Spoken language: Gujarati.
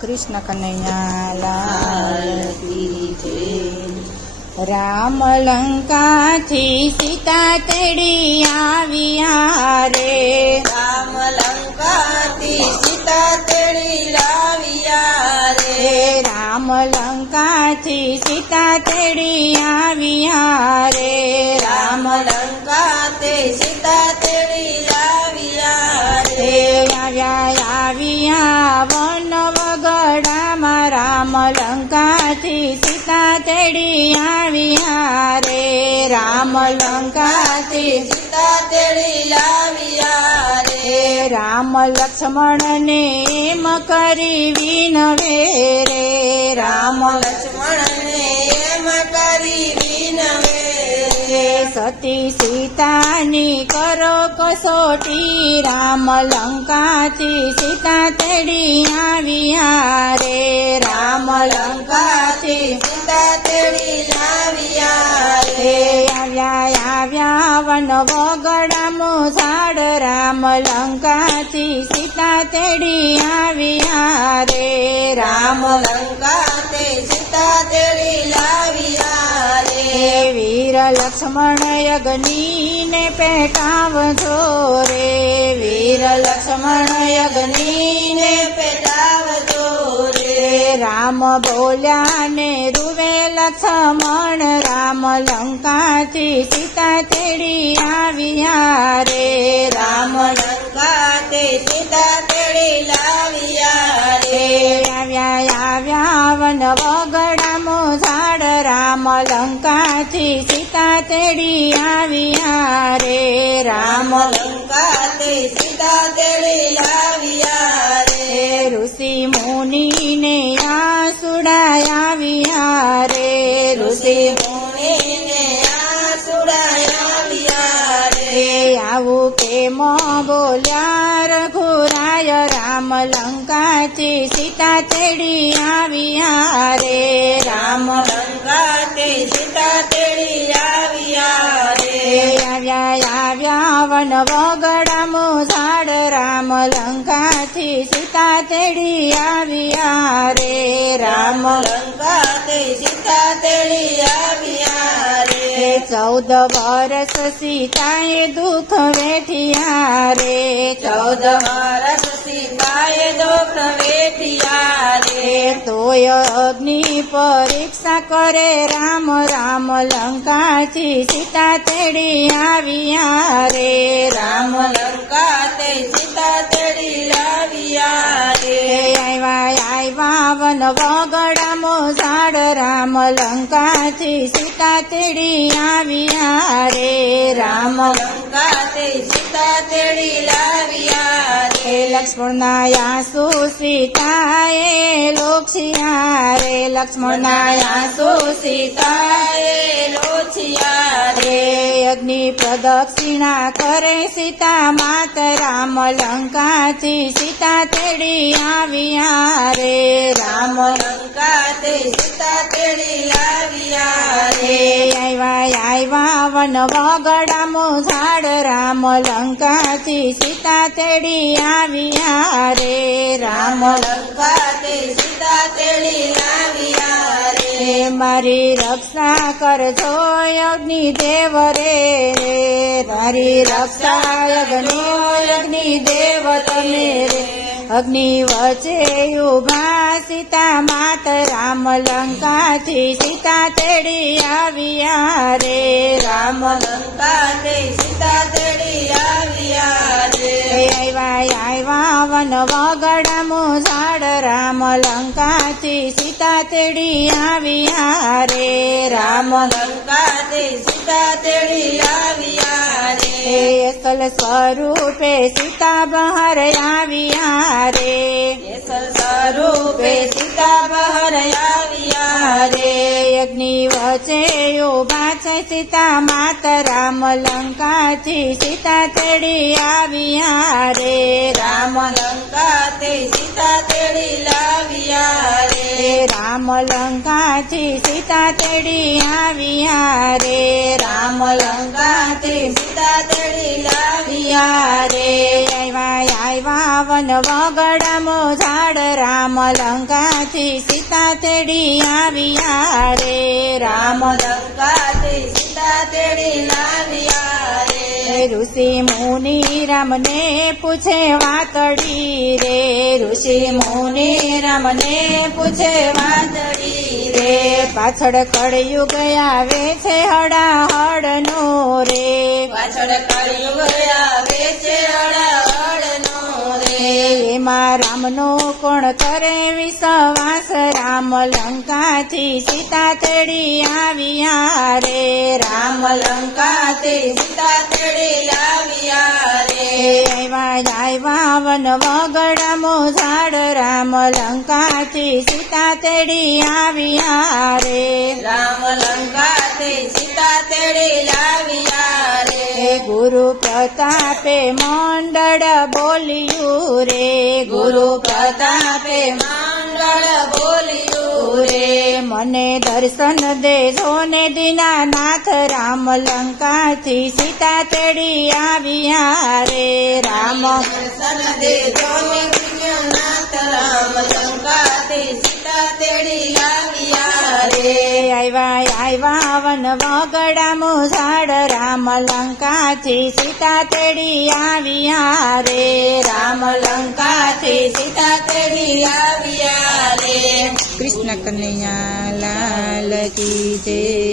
કૃષ્ણ કનૈયા લાલ કી જય. રામ લંકાથી સીતા તેડી આવ્યા રે. રામ લંકાથી સીતા તેડી લાવ્યા રે. રામ લંકાથી સીતા તેડી આવ્યા રે. રામ લંકાથી સીતા તેડી લાવ્યા રે. આવ્યા વન વગડામાં રામ લંકાથી સીતા તેડી આવ્યા રે. રામ લંકાથી સીતા તેડી લાવ્યા રે. રામ લક્ષ્મણને એમ કરી વિનવે રે. રામ લક્ષ્મણને એમ કરી વિનવે રે. સતી સીતાની કરો કસોટી. રામ લંકાથી સીતા તેડી આવ્યા રે. રામ લંકાથી સીતા તેડી લાવ્યા રે. આવ્યા વન વગડામું ઝાડ. રામ લંકાથી સીતા તેડી આવ્યા રે. રામ લંકાથી સીતા તેડી લાવ્યા રે. વીર લક્ષ્મણ યજ્ઞને પેટાવજો રે. વીર લક્ષ્મણ યજ્ઞને પેટાવજો રે. રામ બોલ્યા ને રૂવે લક્ષ્મણ. રામ લંકાથી સીતા તેડી આવ્યા રે. રામ લંકાથી સીતા તેડી લાવ્યા રે. આવ્યા વન વગડામું ઝાડ. રામ લંકાથી સીતા તેડી આવ્યા રે. રામ લંકાથી સીતા તેડી લાવ્યા રે. ઋષિ મુનિને આસુડા આવ્યા રે. ઋષિ મુનિને આસુડાવ્યા રે. આવું કેમ બોલ્યા રઘુરાય. રામ લંકાથી સીતા તેડી આવ્યા રે. રામ લંકાથી સીતા તેડી લાવ્યા રે. આવ્યા વન વગડામું ઝાડ. રામ લંકાથી સીતા તેડી આવ્યા રે. રામ લંકાથી સીતા તેડી લાવ્યા રે. 14 વર્ષ સીતાએ દુઃખ વેઠિયા રે. 14 વર્ષ સીતાએ દુઃખ વેઠિયા રે. તોય અગ્નિ પરીક્ષા કરે. રામ રામ લંકાથી સીતા તેડી આવ્યા રે. રામ લંકાથી સીતા તેડી લાવ્યા રે. આવ્યા વન વગડામું ઝાડ. રામ લંકાથી સીતા તેડી આવ્યા રે. રામ લંકાથી સીતા તેડી લાવ્યા રે. લક્ષ્મણના આંસુ સીતાએ લોક્ષિયા રે. લક્ષ્મણના આંસુ સીતાએ લોછિયા રે. અગ્નિ પ્રદક્ષિણા કરે સીતા માત. રામ લંકાથી સીતા તેડી આવ્યા રે. રામ લંકાથી સીતા તેડી લાવ્યા રે. આવ્યા વન વગડામું ઝાડ. રામ લંકાથી સીતા તેડી આવ્યા રે. રામ લંકાથી સીતા તેડી લાવ્યા રે. મારી રક્ષા કરજો અગ્નિ દેવ રે. મારી રક્ષા અગ્નિ દેવ તમે રે. અગ્નિ વચ્ચે ઉભા સીતા માત. રામ લંકાથી સીતા તેડી આવ્યા રે. રામ લંકાથી સીતા તેડી લાવ્યા રે. આવ્યા વન વગડામું ઝાડ. રામ લંકાથી સીતા તેડી આવ્યા રે. રામ લંકાથી સીતા તેડી લાવ્યા રે. એકલ સ્વરૂપે સીતા બહાર આવ્યા રે. સ્વરૂપે સીતા બહાર આવ્યા રે. અગ્નિ વચ્ચે ઉભા છે સીતા માત. રામ લંકાથી સીતા તેડી આવ્યા રે. રામ લંકાથી સીતા તેડી લાવ્યા રે. રામ લંકાથી સીતા તેડી આવ્યા રે રામ લંકાથી સીતા તેડી લાવ્યા રે આવ્યા વન વગડામો ઝાડ રામ લંકાથી સીતા તેડી આવ્યા રે રામ લંકાથી સીતા તેડી લાવ્યા રે ઋષિ મુનિ રામને પૂછે વાતડી રે ઋષિ મુનિ રામને પૂછે વાદળી રે પાછળ કળયુગ આવે છે હડાહડ નો રે પાછળ કળયુગ આવે છે હળહળનો રે એમાં રામનો કોણ કરે વિશ્વાસ રામ લંકાથી સીતા તેડી આવ્યા રે રામ લંકાથી સીતા તેડી લાવ્યા રે આવ્યા વન વગડામો ઝાડ રામ લંકાથી સીતા તેડી આવ્યા રે રામ લંકાથી સીતા તેડી લાવ્યા રે ગુરુ પ્રતાપે મંડળ બોલ્યું રે ગુરુ પ્રતાપે મંગળ બોલ્યું રે મને દર્શન દેજો ને દીનાનાથ રામ લંકાથી સીતા તેડી આવ્યા રે રામ દર્શન દેજો ને વિઘ્નનાથ રામ લંકાથી સીતા તેડી લાવ્યા રે આવ્યા વન વગડામો ઝાડ રામ લંકાથી સીતા તેડી આવ્યા રે રામ લંકાથી સીતા તેડી આવ્યા રે કૃષ્ણ કનૈયા લાલ કી જય